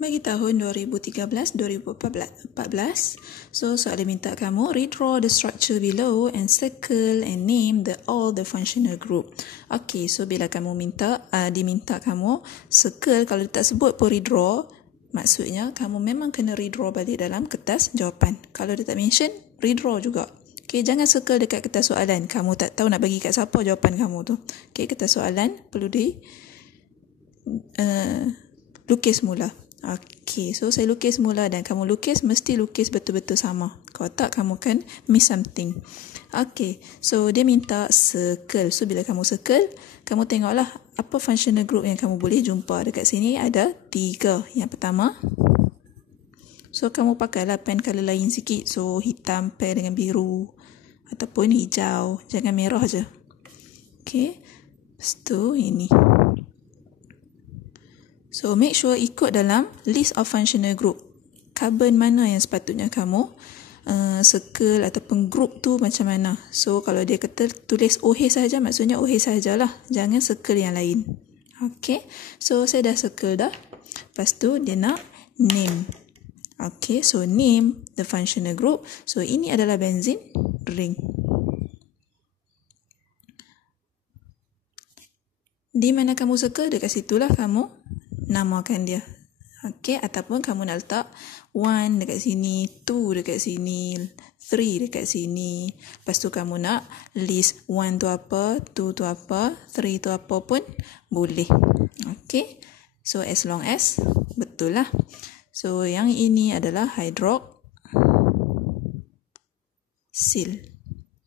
Bagi tahun 2013-2014, so soalan minta kamu redraw the structure below and circle and name all the functional group. Okay, so bila kamu diminta kamu circle, kalau dia tak sebut pun redraw, maksudnya kamu memang kena redraw balik dalam kertas jawapan. Kalau dia tak mention, redraw juga. Okay, jangan circle dekat kertas soalan. Kamu tak tahu nak bagi kat siapa jawapan kamu tu. Okay, kertas soalan perlu lukis mula. Okay, so saya lukis mula dan kamu lukis, mesti lukis betul-betul sama. Kalau tak, kamu kan miss something. Okay, so dia minta circle. So, bila kamu circle, kamu tengoklah apa functional group yang kamu boleh jumpa. Dekat sini ada 3. Yang pertama, so kamu pakailah pen colour lain sikit. So, hitam pair dengan biru ataupun hijau. Jangan merah je. Okay, lepas tu ini. So, make sure ikut dalam list of functional group. Carbon mana yang sepatutnya kamu circle ataupun group tu macam mana. So, kalau dia kata tulis OH saja, maksudnya OH sajalah. Jangan circle yang lain. Okay. So, saya dah circle dah. Lepas tu, dia nak name. Okay. So, name the functional group. So, ini adalah benzene ring. Di mana kamu circle, dekat situlah kamu namakan dia. Okey, ataupun kamu nak letak 1 dekat sini, 2 dekat sini, 3 dekat sini. Lepas tu kamu nak list 1 tu apa, 2 tu apa, 3 tu apa pun boleh. Okey. So as long as betul lah. So yang ini adalah hydroxyl.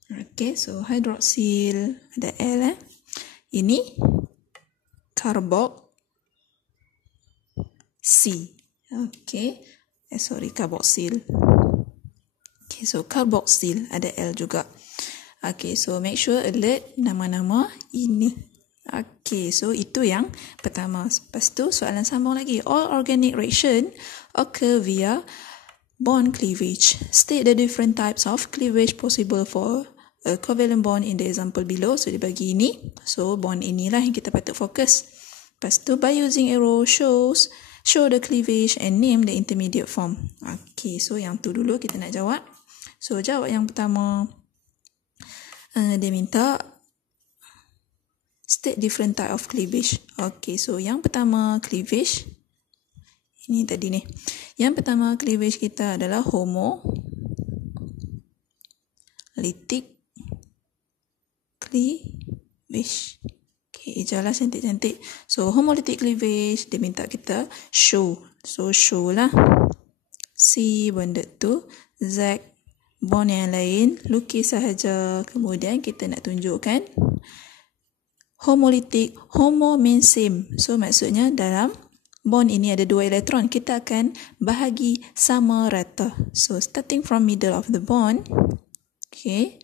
Okey, so hydroxyl ada L Ini carboxyl. Okay. Carboxyl. Okay, so carboxyl ada L juga. Okay, so make sure alert nama-nama ini. Okay, so itu yang pertama. Lepas tu soalan sambung lagi. All organic reaction occur via bond cleavage. State the different types of cleavage possible for a covalent bond in the example below. So dia bagi ini. So bond inilah yang kita patut fokus. Lepas tu by using arrow show the cleavage and name the intermediate form. Okay, so yang tu dulu kita nak jawab. So, jawab yang pertama. Dia minta state different type of cleavage. Okay, so yang pertama cleavage. Ini tadi ni. Yang pertama cleavage kita adalah homolytic cleavage. Okay, ijazah cantik-cantik. So, homolytic cleavage, dia minta kita show. So, show lah. C bonded to Z bond yang lain. Lukis sahaja. Kemudian, kita nak tunjukkan homolytic. Homo means same. So, maksudnya dalam bond ini ada 2 elektron. Kita akan bahagi sama rata. So, starting from middle of the bond. Okay.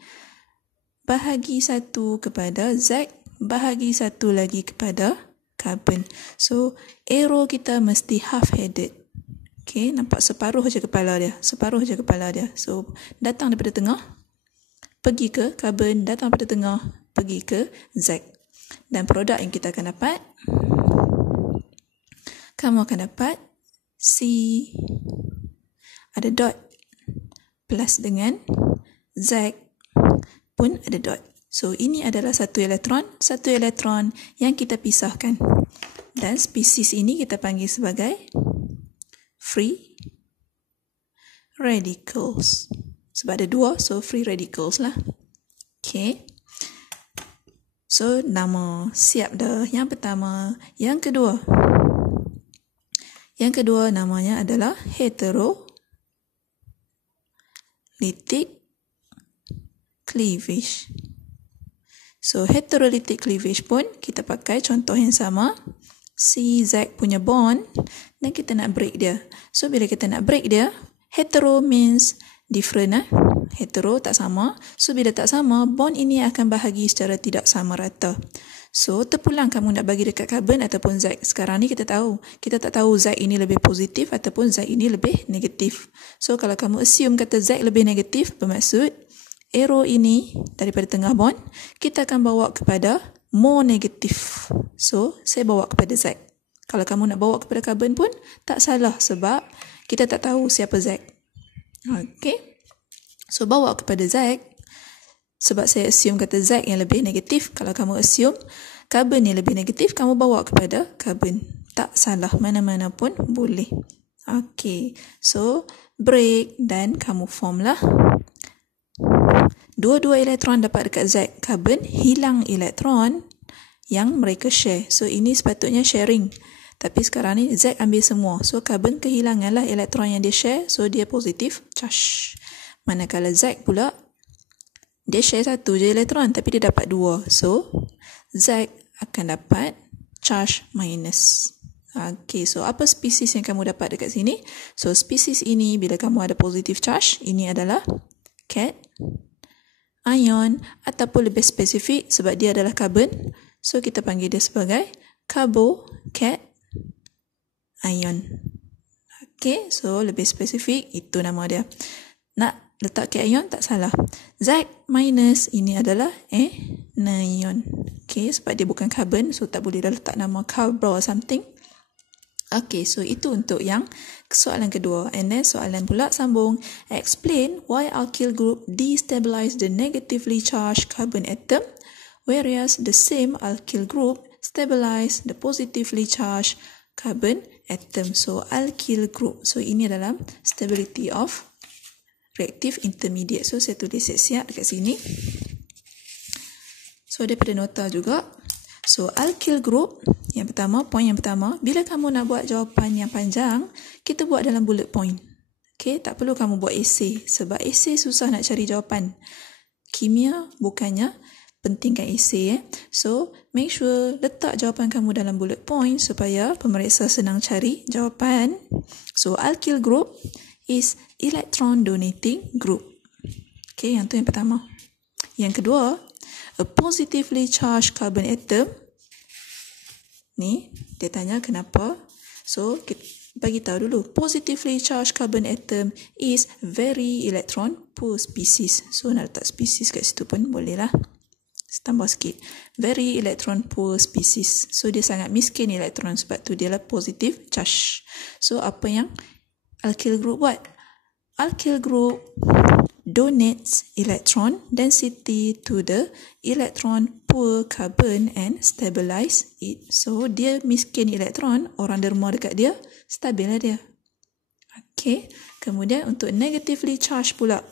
Bahagi 1 kepada Z. Bahagi 1 lagi kepada carbon. So, arrow kita mesti half-headed. Okay, nampak separuh je kepala dia. Separuh je kepala dia. So, datang daripada tengah, pergi ke carbon, datang daripada tengah, pergi ke Z. Dan produk yang kita akan dapat, kamu akan dapat C, ada dot, plus dengan Z pun ada dot. So, ini adalah satu elektron yang kita pisahkan. Dan spesies ini kita panggil sebagai free radicals. Sebab ada 2, so free radicals lah. Okay. So, nama siap dah. Yang pertama. Yang kedua. Yang kedua namanya adalah heterolytic cleavage. So, heterolytic cleavage pun kita pakai contoh yang sama. CZ punya bond dan kita nak break dia. So, bila kita nak break dia, hetero means different. Hetero tak sama. So, bila tak sama, bond ini akan bahagi secara tidak sama rata. So, terpulang kamu nak bagi dekat carbon ataupun Z. Sekarang ni kita tahu. Kita tak tahu Z ini lebih positif ataupun Z ini lebih negatif. So, kalau kamu assume kata Z lebih negatif, bermaksud arrow ini daripada tengah bond, kita akan bawa kepada more negatif. So, saya bawa kepada Z. Kalau kamu nak bawa kepada karbon pun tak salah sebab kita tak tahu siapa Z. Okay. So, bawa kepada Z. Sebab saya assume kata Z yang lebih negatif. Kalau kamu assume karbon yang lebih negatif, kamu bawa kepada karbon. Tak salah, mana-mana pun boleh. Okay. So, break dan kamu form lah. Dua-dua elektron dapat dekat Z karbon, hilang elektron yang mereka share. So, ini sepatutnya sharing. Tapi sekarang ni Z ambil semua. So, karbon kehilanganlah elektron yang dia share. So, dia positif charge. Manakala Z pula, dia share satu je elektron tapi dia dapat dua. So, Z akan dapat charge minus. Okay, so apa spesies yang kamu dapat dekat sini? So, spesies ini bila kamu ada positive charge, ini adalah cation, ataupun lebih spesifik sebab dia adalah karbon. So, kita panggil dia sebagai carbocation. Okay, so lebih spesifik, itu nama dia. Nak letak cation tak salah. Z minus ini adalah anion. Okay, sebab dia bukan karbon, so tak boleh dah letak nama carbo or something. Okay, so itu untuk yang soalan kedua. And then soalan pula sambung. Explain why alkyl group destabilize the negatively charged carbon atom, whereas the same alkyl group stabilize the positively charged carbon atom. So, alkyl group. So, ini dalam stability of reactive intermediate. So, saya tulis siap-siap dekat sini. So, daripada nota juga. So, alkyl group, yang pertama, point yang pertama, bila kamu nak buat jawapan yang panjang, kita buat dalam bullet point. Okay, tak perlu kamu buat essay. Sebab essay susah nak cari jawapan. Kimia bukannya pentingkan essay. So, make sure letak jawapan kamu dalam bullet point supaya pemeriksa senang cari jawapan. So, alkyl group is electron donating group. Okay, yang tu yang pertama. Yang kedua, a positively charged carbon atom. Ni, dia tanya kenapa. So, kita bagi tahu dulu. Positively charged carbon atom is very electron poor species. So, nak letak species kat situ pun boleh lah. Tambah sikit. Very electron poor species. So, dia sangat miskin elektron sebab tu dia lah positive charge. So, apa yang alkyl group buat? Alkyl group donates electron density to the electron poor carbon and stabilize it. So, dia miskin elektron, orang derma dekat dia, stabil lah dia. Okay. Kemudian untuk negatively charged pula.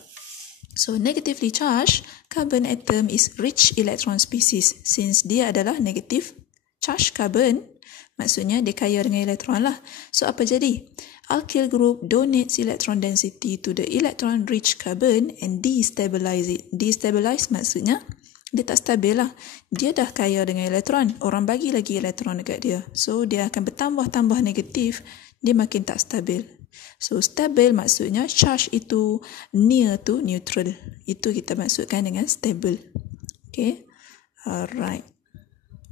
So, negatively charged carbon atom is rich electron species. Since dia adalah negative charged carbon, maksudnya dia kaya dengan elektron lah. So, apa jadi? Alkyl group donates electron density to the electron rich carbon and destabilize it. Destabilize maksudnya dia tak stabil lah. Dia dah kaya dengan elektron. Orang bagi lagi elektron dekat dia. So, dia akan bertambah-tambah negatif. Dia makin tak stabil. So, stabil maksudnya charge itu near to neutral. Itu kita maksudkan dengan stable. Okay. Alright.